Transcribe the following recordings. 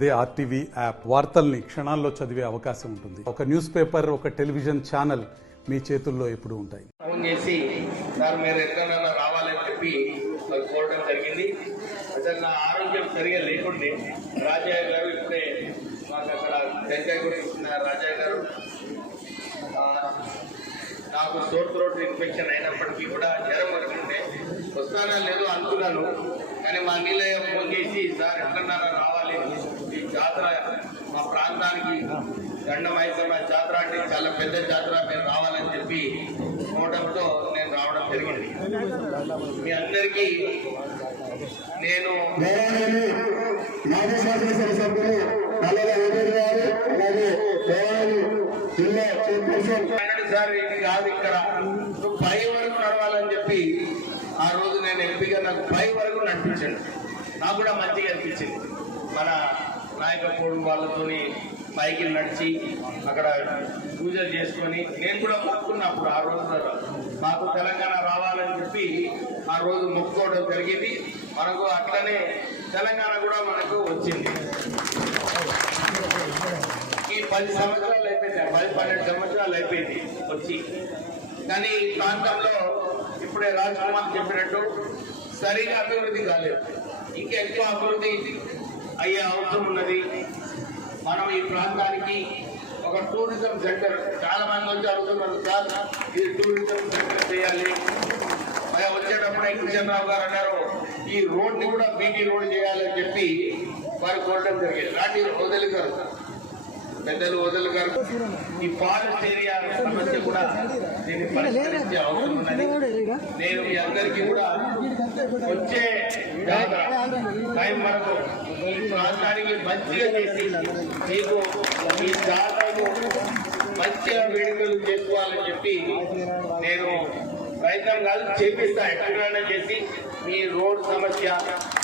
అదే RTV app వార్తల్ని క్షణాల్లో చదివే అవకాశం ఉంటుంది. ఒక న్యూస్ పేపర్, ఒక టెలివిజన్ ఛానల్ మీ చేతుల్లో ఎప్పుడు ఉంటాయి. ఫోన్ చేసి సార్ మీరు ఎక్కడైనా రావాలని చెప్పి కోరడం జరిగింది. అసలు నా ఆరోగ్యం సరిగా లేకుండే రాజయ్య గారు ఇప్పుడే మాకు అక్కడ టెంకాయ కూడా ఇచ్చిన రాజయ్య గారు నాకు థ్రోట్ ఇన్ఫెక్షన్ అయినప్పటికీ కూడా జ్వరం వస్తుండే వస్తానా లేదో అనుకున్నాను. కానీ మా అనిలయ్య ఫోన్ చేసి సార్ ఎక్కడన్నా రావాలి, ఈ జాతర మా ప్రాంతానికి గండమైసమ్మ జాతర అంటే చాలా పెద్ద జాతర, మీరు రావాలని చెప్పి పోవడంతో నేను రావడం జరిగింది. మీ అందరికీ నేను సార్ ఇది కాదు, ఇక్కడ నువ్వు 5 వరకు నడవాలని చెప్పి ఆ రోజు నేను ఎంపీగా నాకు 5 వరకు నడిపించాను. నాకు కూడా మంచిగా అనిపించింది. మన నాయకపోడు వాళ్ళతోని పైకి నడిచి అక్కడ పూజలు చేసుకొని నేను కూడా మొక్కున్నప్పుడు ఆ రోజు మాకు తెలంగాణ రావాలని చెప్పి ఆ రోజు మొక్కుకోవడం జరిగింది. మనకు అట్లనే తెలంగాణ కూడా మనకు వచ్చింది. ఈ 10 సంవత్సరాలు అయిపోయింది, 10-12 సంవత్సరాలు అయిపోయింది వచ్చి. కానీ ఈ ప్రాంతంలో ఇప్పుడే రాజ్కుమార్ చెప్పినట్టు సరిగా అభివృద్ధి కాలేదు. ఇంకా ఎక్కువ అభివృద్ధి అయ్యే అవసరం ఉన్నది. మనం ఈ ప్రాంతానికి ఒక టూరిజం సెంటర్, చాలా మంది వచ్చి అడుగుతున్నారు సార్ ఇది టూరిజం సెంటర్ చేయాలి. వచ్చేటప్పుడే కిషన్రావు గారు అన్నారు ఈ రోడ్ని కూడా బీటీ రోడ్ చేయాలని చెప్పి వారు కోరడం జరిగింది. నాటి వదిలిగారు పెద్దలు వదిలిగారు ఈ ఫారెస్ట్ ఏరియా సమస్య కూడా దీన్ని పరిష్కరించే అవసరం ఉన్నది. నేను మీ అందరికీ కూడా వచ్చే టైం వరకు ఈ ప్రాంతానికి మంచిగా చేసి మీకు ఈ జాతరకు మంచిగా వేడుకలు చేసుకోవాలని చెప్పి నేను ప్రయత్నం కాదు చేపిస్తా. ఎక్కడైనా చేసి మీ రోడ్ సమస్య,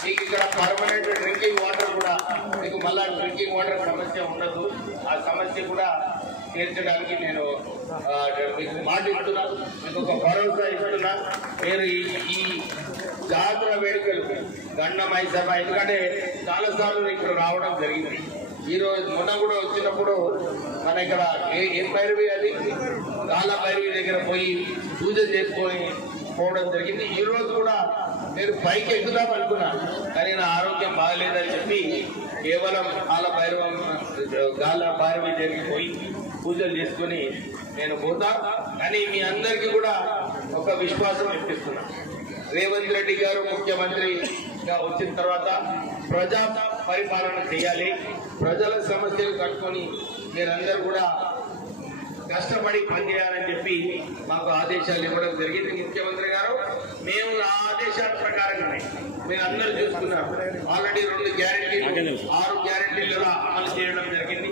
మీకు ఇక్కడ పర్మనెంట్ డ్రింకింగ్ వాటర్ కూడా మీకు మళ్ళా డ్రింకింగ్ వాటర్ సమస్య ఉండదు. ఆ సమస్య కూడా తీర్చడానికి నేను మీకు మాట ఇస్తున్నాను, మీకు ఒక భరోసా ఇస్తున్నా. మీరు ఈ జాతర వేడుకలు గండమైసమ్మ, ఎందుకంటే చాలాసార్లు ఇక్కడ రావడం జరిగింది. ఈరోజు మొన్న కూడా వచ్చినప్పుడు మన ఇక్కడ ఏం భైరవి అది కాళ్ళ భైరవి దగ్గర పోయి పూజ చేసుకొని పోవడం జరిగింది. ఈ రోజు కూడా నేను పైకి ఎక్కుదాం అనుకున్నా, కానీ నా ఆరోగ్యం బాగలేదని చెప్పి కేవలం గాల భైరవి దగ్గరికి పోయి పూజలు చేసుకొని నేను పోతా. కానీ మీ అందరికీ కూడా ఒక విశ్వాసం ఇప్పిస్తున్నా. రేవంత్ రెడ్డి గారు ముఖ్యమంత్రిగా వచ్చిన తర్వాత ప్రజా పరిపాలన చేయాలి, ప్రజల సమస్యలు కట్టుకొని మీరందరూ కూడా కష్టపడి పనిచేయాలని చెప్పి మాకు ఆదేశాలు ఇవ్వడం జరిగింది ముఖ్యమంత్రి గారు. మేము ఆ ఆదేశాల ప్రకారంగానే మీరు అందరూ చూసుకున్నారు. ఆల్రెడీ 2 గ్యారెంటీలు 6 గ్యారెంటీలుగా అమలు చేయడం జరిగింది.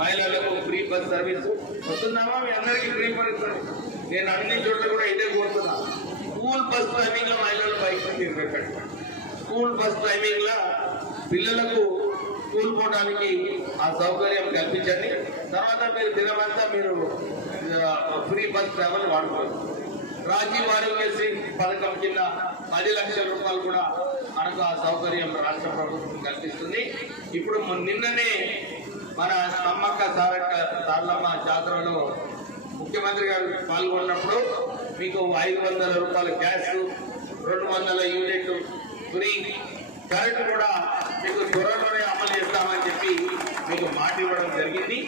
మహిళలకు ఫ్రీ బస్ సర్వీసు వస్తున్నామా, మీ అందరికీ ఫ్రీ బస్ సర్వీస్. నేను అన్ని చోట్ల కూడా ఇదే కోరుతున్నా. స్కూల్ బస్ టైమింగ్ లో మహిళలు బైక్ పెట్టండి. స్కూల్ బస్ టైమింగ్ లో పిల్లలకు స్కూల్ పోవడానికి ఆ సౌకర్యం కల్పించండి. తర్వాత మీరు దినమంతా మీరు ఫ్రీ బస్ ట్రావెల్ వాడుకోవచ్చు. రాజీవ్ ఆరోగ్యశ్రీ పథకం కింద 10 లక్షల రూపాయలు కూడా మనకు ఆ సౌకర్యం రాష్ట్ర ప్రభుత్వం కల్పిస్తుంది. ఇప్పుడు నిన్ననే మన సమ్మక్క సారలమ్మ జాతరలో ముఖ్యమంత్రి గారు పాల్గొన్నప్పుడు మీకు 500 రూపాయల గ్యాస్, 200 యూనిట్లు ఫ్రీ కరెంట్ కూడా మీకు త్వరలోనే అమలు చేస్తామని చెప్పి మీకు మాట ఇవ్వడం జరిగింది.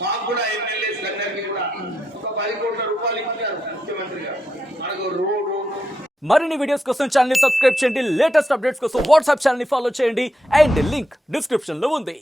మాకు కూడా ఎమ్మెల్యేస్ అందరికీ కూడా ఒక 10 కోట్ల రూపాయలు ఇచ్చారు ముఖ్యమంత్రి గారు. మనకు రోడ్డు మరిన్ని వీడియోస్ కోసం ఛానల్ ని సబ్స్క్రైబ్ చేయండి. లేటెస్ట్ అప్డేట్స్ కోసం వాట్సాప్ ఛానల్ ని ఫాలో చేయండి. అండ్ లింక్ డిస్క్రిప్షన్ లో ఉంది.